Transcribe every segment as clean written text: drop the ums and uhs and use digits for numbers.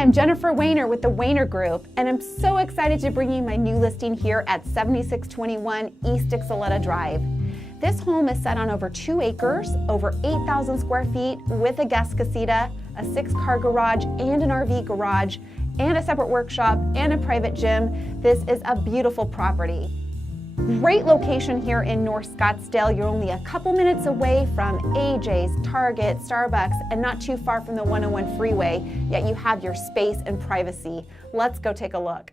I'm Jennifer Wayner with the Wayner Group, and I'm so excited to bring you my new listing here at 7621 East Ixaleta Drive. This home is set on over 2 acres, over 8,000 square feet, with a guest casita, a 6-car garage and an RV garage, and a separate workshop and a private gym. This is a beautiful property. Great location here in North Scottsdale. You're only a couple minutes away from AJ's, Target, Starbucks, and not too far from the 101 freeway, yet you have your space and privacy. Let's go take a look.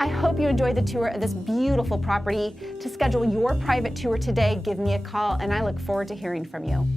I hope you enjoyed the tour of this beautiful property. To schedule your private tour today, give me a call, and I look forward to hearing from you.